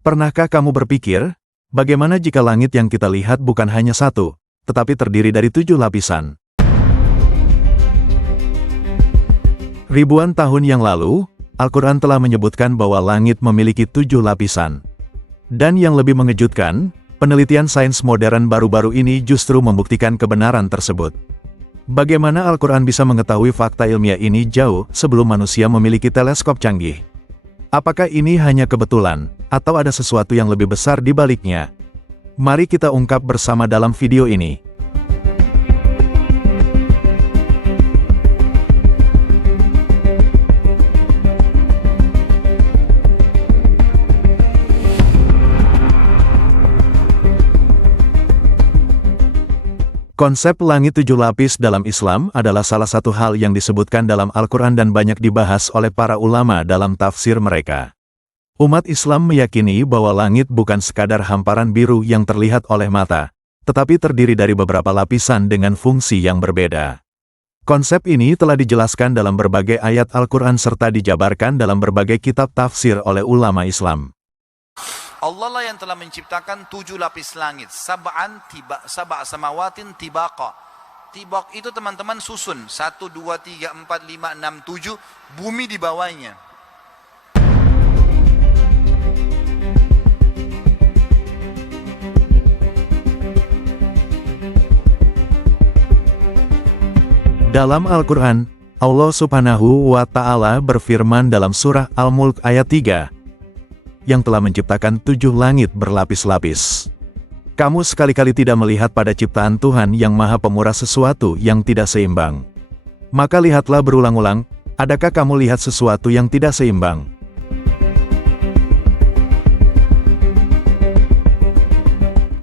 Pernahkah kamu berpikir, bagaimana jika langit yang kita lihat bukan hanya satu, tetapi terdiri dari 7 lapisan? Ribuan tahun yang lalu, Al-Quran telah menyebutkan bahwa langit memiliki 7 lapisan. Dan yang lebih mengejutkan, penelitian sains modern baru-baru ini justru membuktikan kebenaran tersebut. Bagaimana Al-Quran bisa mengetahui fakta ilmiah ini jauh sebelum manusia memiliki teleskop canggih? Apakah ini hanya kebetulan, atau ada sesuatu yang lebih besar di baliknya? Mari kita ungkap bersama dalam video ini. Konsep langit 7 lapis dalam Islam adalah salah satu hal yang disebutkan dalam Al-Quran dan banyak dibahas oleh para ulama dalam tafsir mereka. Umat Islam meyakini bahwa langit bukan sekadar hamparan biru yang terlihat oleh mata, tetapi terdiri dari beberapa lapisan dengan fungsi yang berbeda. Konsep ini telah dijelaskan dalam berbagai ayat Al-Quran serta dijabarkan dalam berbagai kitab tafsir oleh ulama Islam. Allah lah yang telah menciptakan 7 lapis langit, sab'a samawatin tibaqa. Tibaq itu teman-teman susun, 1, 2, 3, 4, 5, 6, 7, bumi di bawahnya. Dalam Al-Quran, Allah Subhanahu wa Ta'ala berfirman dalam surah Al-Mulk ayat 3, yang telah menciptakan 7 langit berlapis-lapis. Kamu sekali-kali tidak melihat pada ciptaan Tuhan yang Maha Pemurah sesuatu yang tidak seimbang. Maka lihatlah berulang-ulang, adakah kamu lihat sesuatu yang tidak seimbang?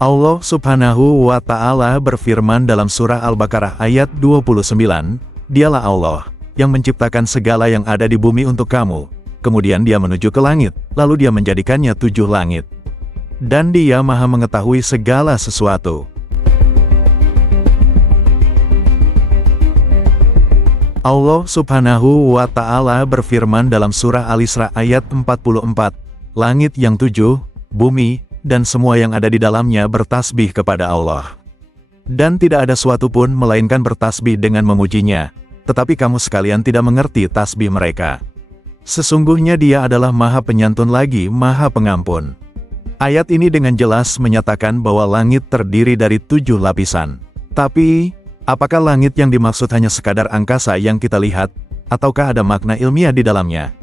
Allah Subhanahu wa Ta'ala berfirman dalam surah Al-Baqarah ayat 29, Dialah Allah yang menciptakan segala yang ada di bumi untuk kamu. Kemudian dia menuju ke langit, lalu dia menjadikannya 7 langit. Dan dia Maha mengetahui segala sesuatu. Allah Subhanahu wa Ta'ala berfirman dalam surah Al-Isra ayat 44, Langit yang 7, bumi, dan semua yang ada di dalamnya bertasbih kepada Allah. Dan tidak ada suatu pun melainkan bertasbih dengan memujinya, tetapi kamu sekalian tidak mengerti tasbih mereka. Sesungguhnya dia adalah Maha Penyantun lagi Maha Pengampun. Ayat ini dengan jelas menyatakan bahwa langit terdiri dari 7 lapisan. Tapi, apakah langit yang dimaksud hanya sekadar angkasa yang kita lihat, ataukah ada makna ilmiah di dalamnya?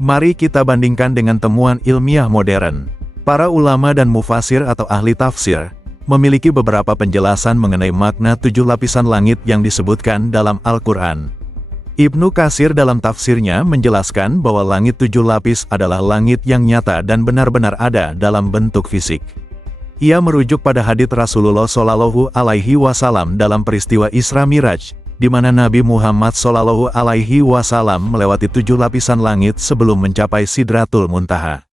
Mari kita bandingkan dengan temuan ilmiah modern. Para ulama dan mufasir atau ahli tafsir memiliki beberapa penjelasan mengenai makna 7 lapisan langit yang disebutkan dalam Al-Quran. Ibnu Katsir dalam tafsirnya menjelaskan bahwa langit 7 lapis adalah langit yang nyata dan benar-benar ada dalam bentuk fisik. Ia merujuk pada hadits Rasulullah Shallallahu Alaihi Wasallam dalam peristiwa Isra Miraj, di mana Nabi Muhammad Shallallahu Alaihi Wasallam melewati 7 lapisan langit sebelum mencapai Sidratul Muntaha.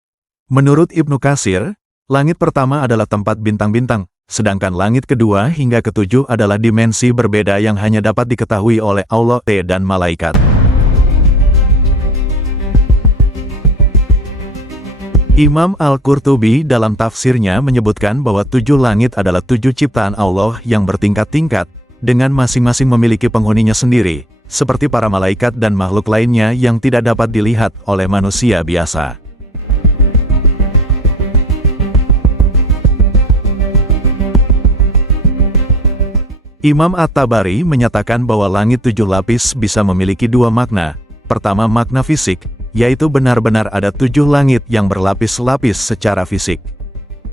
Menurut Ibnu Katsir, langit pertama adalah tempat bintang-bintang, sedangkan langit kedua hingga ketujuh adalah dimensi berbeda yang hanya dapat diketahui oleh Allah dan malaikat. Imam Al-Qurtubi dalam tafsirnya menyebutkan bahwa 7 langit adalah 7 ciptaan Allah yang bertingkat-tingkat, dengan masing-masing memiliki penghuninya sendiri, seperti para malaikat dan makhluk lainnya yang tidak dapat dilihat oleh manusia biasa. Imam At-Tabari menyatakan bahwa langit 7 lapis bisa memiliki 2 makna. Pertama, makna fisik, yaitu benar-benar ada 7 langit yang berlapis-lapis secara fisik.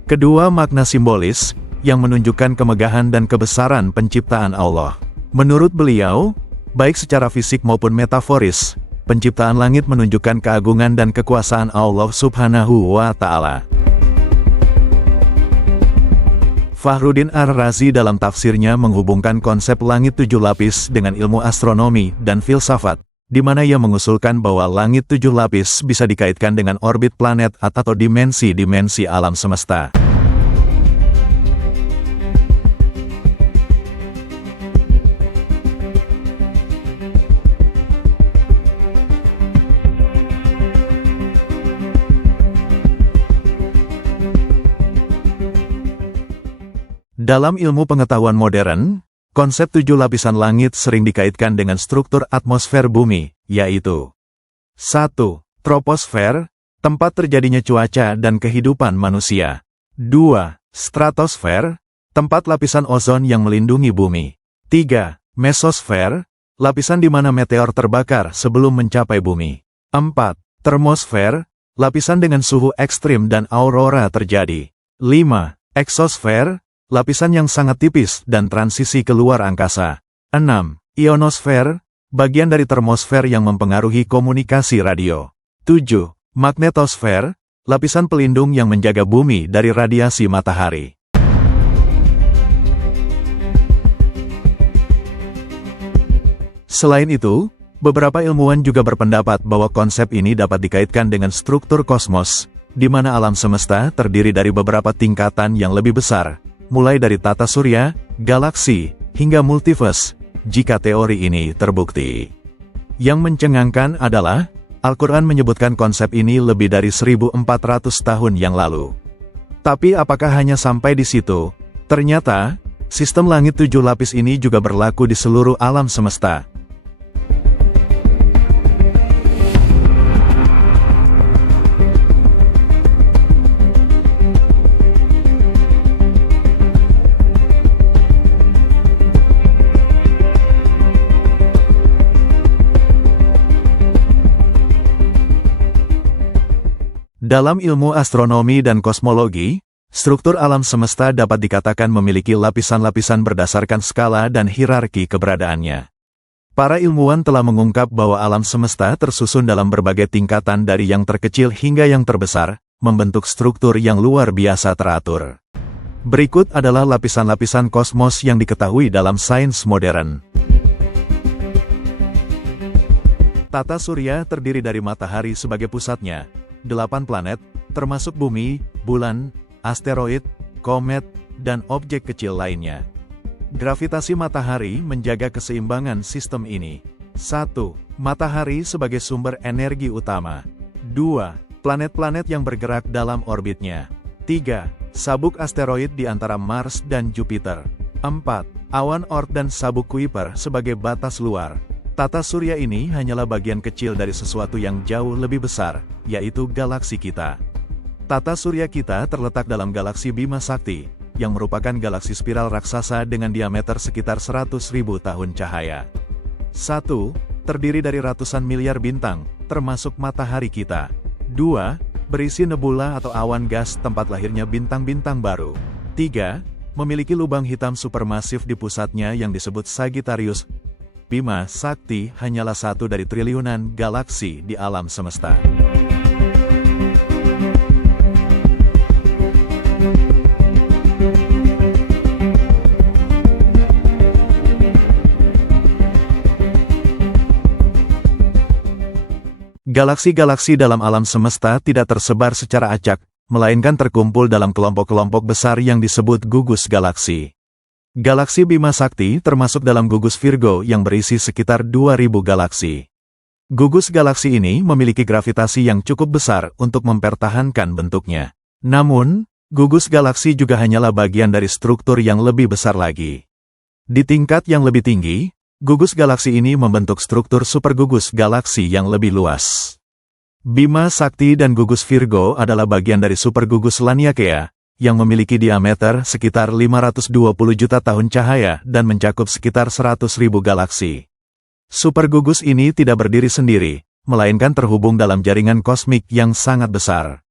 Kedua, makna simbolis, yang menunjukkan kemegahan dan kebesaran penciptaan Allah. Menurut beliau, baik secara fisik maupun metaforis, penciptaan langit menunjukkan keagungan dan kekuasaan Allah Subhanahu wa Ta'ala. Fakhruddin Ar-Razi dalam tafsirnya menghubungkan konsep langit 7 lapis dengan ilmu astronomi dan filsafat, di mana ia mengusulkan bahwa langit 7 lapis bisa dikaitkan dengan orbit planet atau dimensi-dimensi alam semesta. Dalam ilmu pengetahuan modern, konsep 7 lapisan langit sering dikaitkan dengan struktur atmosfer bumi, yaitu 1. Troposfer, tempat terjadinya cuaca dan kehidupan manusia. 2. Stratosfer, tempat lapisan ozon yang melindungi bumi. 3. Mesosfer, lapisan di mana meteor terbakar sebelum mencapai bumi. 4. Termosfer, lapisan dengan suhu ekstrim dan aurora terjadi. 5. Eksosfer, lapisan yang sangat tipis dan transisi keluar angkasa. 6. Ionosfer, bagian dari termosfer yang mempengaruhi komunikasi radio. 7. Magnetosfer, lapisan pelindung yang menjaga bumi dari radiasi matahari. Selain itu, beberapa ilmuwan juga berpendapat bahwa konsep ini dapat dikaitkan dengan struktur kosmos, di mana alam semesta terdiri dari beberapa tingkatan yang lebih besar, mulai dari tata surya, galaksi, hingga multiverse, jika teori ini terbukti. Yang mencengangkan adalah, Al-Quran menyebutkan konsep ini lebih dari 1400 tahun yang lalu. Tapi apakah hanya sampai di situ? Ternyata, sistem langit 7 lapis ini juga berlaku di seluruh alam semesta. Dalam ilmu astronomi dan kosmologi, struktur alam semesta dapat dikatakan memiliki lapisan-lapisan berdasarkan skala dan hierarki keberadaannya. Para ilmuwan telah mengungkap bahwa alam semesta tersusun dalam berbagai tingkatan dari yang terkecil hingga yang terbesar, membentuk struktur yang luar biasa teratur. Berikut adalah lapisan-lapisan kosmos yang diketahui dalam sains modern. Tata surya terdiri dari matahari sebagai pusatnya, 8 planet, termasuk bumi, bulan, asteroid, komet, dan objek kecil lainnya. Gravitasi matahari menjaga keseimbangan sistem ini. 1. Matahari sebagai sumber energi utama. 2. Planet-planet yang bergerak dalam orbitnya. 3. Sabuk asteroid di antara Mars dan Jupiter. 4. Awan Oort dan sabuk Kuiper sebagai batas luar. Tata surya ini hanyalah bagian kecil dari sesuatu yang jauh lebih besar, yaitu galaksi kita. Tata surya kita terletak dalam galaksi Bima Sakti, yang merupakan galaksi spiral raksasa dengan diameter sekitar 100.000 tahun cahaya. 1. Terdiri dari ratusan miliar bintang, termasuk matahari kita. 2. Berisi nebula atau awan gas tempat lahirnya bintang-bintang baru. 3. Memiliki lubang hitam supermasif di pusatnya yang disebut Sagittarius. Bima Sakti hanyalah satu dari triliunan galaksi di alam semesta. Galaksi-galaksi dalam alam semesta tidak tersebar secara acak, melainkan terkumpul dalam kelompok-kelompok besar yang disebut gugus galaksi. Galaksi Bima Sakti termasuk dalam gugus Virgo yang berisi sekitar 2000 galaksi. Gugus galaksi ini memiliki gravitasi yang cukup besar untuk mempertahankan bentuknya. Namun, gugus galaksi juga hanyalah bagian dari struktur yang lebih besar lagi. Di tingkat yang lebih tinggi, gugus galaksi ini membentuk struktur supergugus galaksi yang lebih luas. Bima Sakti dan gugus Virgo adalah bagian dari supergugus Laniakea, yang memiliki diameter sekitar 520 juta tahun cahaya dan mencakup sekitar 100.000 galaksi. Supergugus ini tidak berdiri sendiri, melainkan terhubung dalam jaringan kosmik yang sangat besar.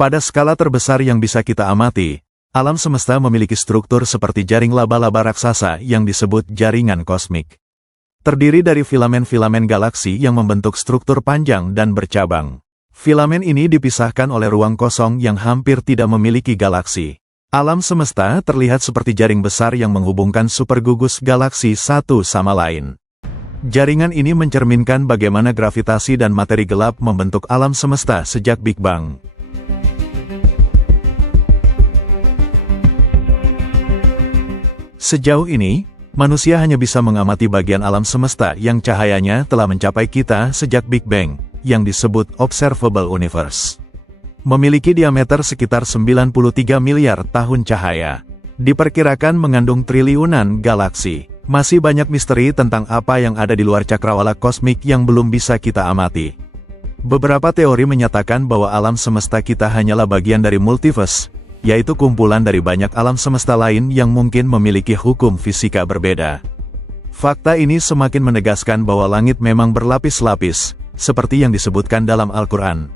Pada skala terbesar yang bisa kita amati, alam semesta memiliki struktur seperti jaring laba-laba raksasa yang disebut jaringan kosmik. Terdiri dari filamen-filamen galaksi yang membentuk struktur panjang dan bercabang. Filamen ini dipisahkan oleh ruang kosong yang hampir tidak memiliki galaksi. Alam semesta terlihat seperti jaring besar yang menghubungkan supergugus galaksi satu sama lain. Jaringan ini mencerminkan bagaimana gravitasi dan materi gelap membentuk alam semesta sejak Big Bang. Sejauh ini, manusia hanya bisa mengamati bagian alam semesta yang cahayanya telah mencapai kita sejak Big Bang, yang disebut Observable Universe. Memiliki diameter sekitar 93 miliar tahun cahaya. diperkirakan mengandung triliunan galaksi. Masih banyak misteri tentang apa yang ada di luar cakrawala kosmik yang belum bisa kita amati. Beberapa teori menyatakan bahwa alam semesta kita hanyalah bagian dari multiverse, yaitu kumpulan dari banyak alam semesta lain yang mungkin memiliki hukum fisika berbeda. Fakta ini semakin menegaskan bahwa langit memang berlapis-lapis, seperti yang disebutkan dalam Al-Quran.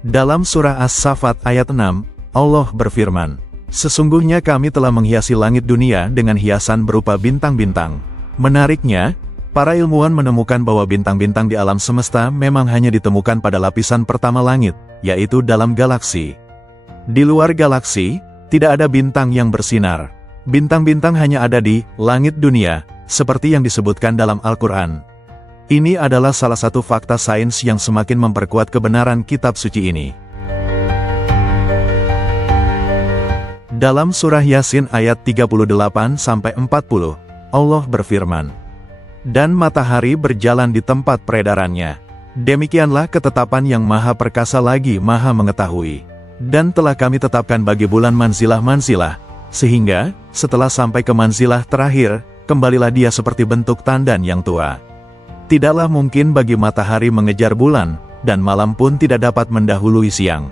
Dalam surah As-Saffat ayat 6, Allah berfirman, "Sesungguhnya kami telah menghiasi langit dunia dengan hiasan berupa bintang-bintang." Menariknya, para ilmuwan menemukan bahwa bintang-bintang di alam semesta memang hanya ditemukan pada lapisan pertama langit, yaitu dalam galaksi. Di luar galaksi, tidak ada bintang yang bersinar. Bintang-bintang hanya ada di langit dunia, seperti yang disebutkan dalam Al-Quran. Ini adalah salah satu fakta sains yang semakin memperkuat kebenaran kitab suci ini. Dalam surah Yasin ayat 38-40, Allah berfirman, "Dan matahari berjalan di tempat peredarannya. Demikianlah ketetapan yang maha perkasa lagi maha mengetahui. Dan telah kami tetapkan bagi bulan manzilah-manzilah, sehingga, setelah sampai ke manzilah terakhir, kembalilah dia seperti bentuk tandan yang tua. Tidaklah mungkin bagi matahari mengejar bulan, dan malam pun tidak dapat mendahului siang.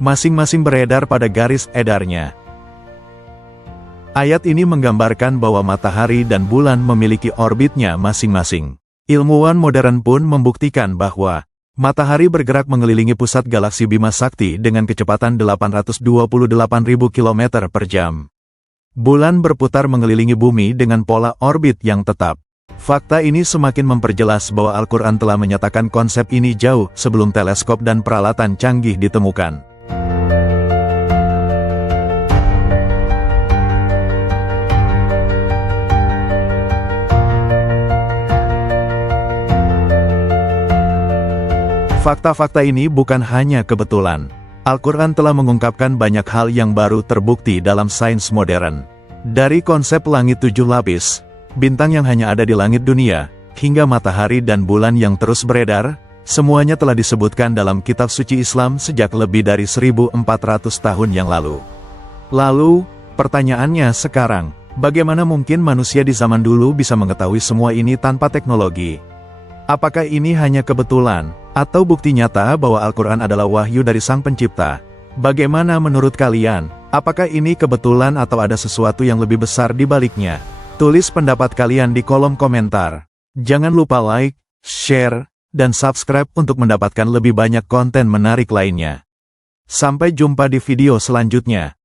Masing-masing beredar pada garis edarnya." Ayat ini menggambarkan bahwa matahari dan bulan memiliki orbitnya masing-masing. Ilmuwan modern pun membuktikan bahwa matahari bergerak mengelilingi pusat galaksi Bima Sakti dengan kecepatan 828.000 km per jam. Bulan berputar mengelilingi bumi dengan pola orbit yang tetap. Fakta ini semakin memperjelas bahwa Al-Quran telah menyatakan konsep ini jauh sebelum teleskop dan peralatan canggih ditemukan. Fakta-fakta ini bukan hanya kebetulan. Al-Quran telah mengungkapkan banyak hal yang baru terbukti dalam sains modern. Dari konsep langit 7 lapis, bintang yang hanya ada di langit dunia, hingga matahari dan bulan yang terus beredar, semuanya telah disebutkan dalam kitab suci Islam sejak lebih dari 1400 tahun yang lalu. Lalu, pertanyaannya sekarang, bagaimana mungkin manusia di zaman dulu bisa mengetahui semua ini tanpa teknologi? Apakah ini hanya kebetulan, atau bukti nyata bahwa Al-Quran adalah wahyu dari Sang Pencipta? Bagaimana menurut kalian? Apakah ini kebetulan atau ada sesuatu yang lebih besar di baliknya? Tulis pendapat kalian di kolom komentar. Jangan lupa like, share, dan subscribe untuk mendapatkan lebih banyak konten menarik lainnya. Sampai jumpa di video selanjutnya.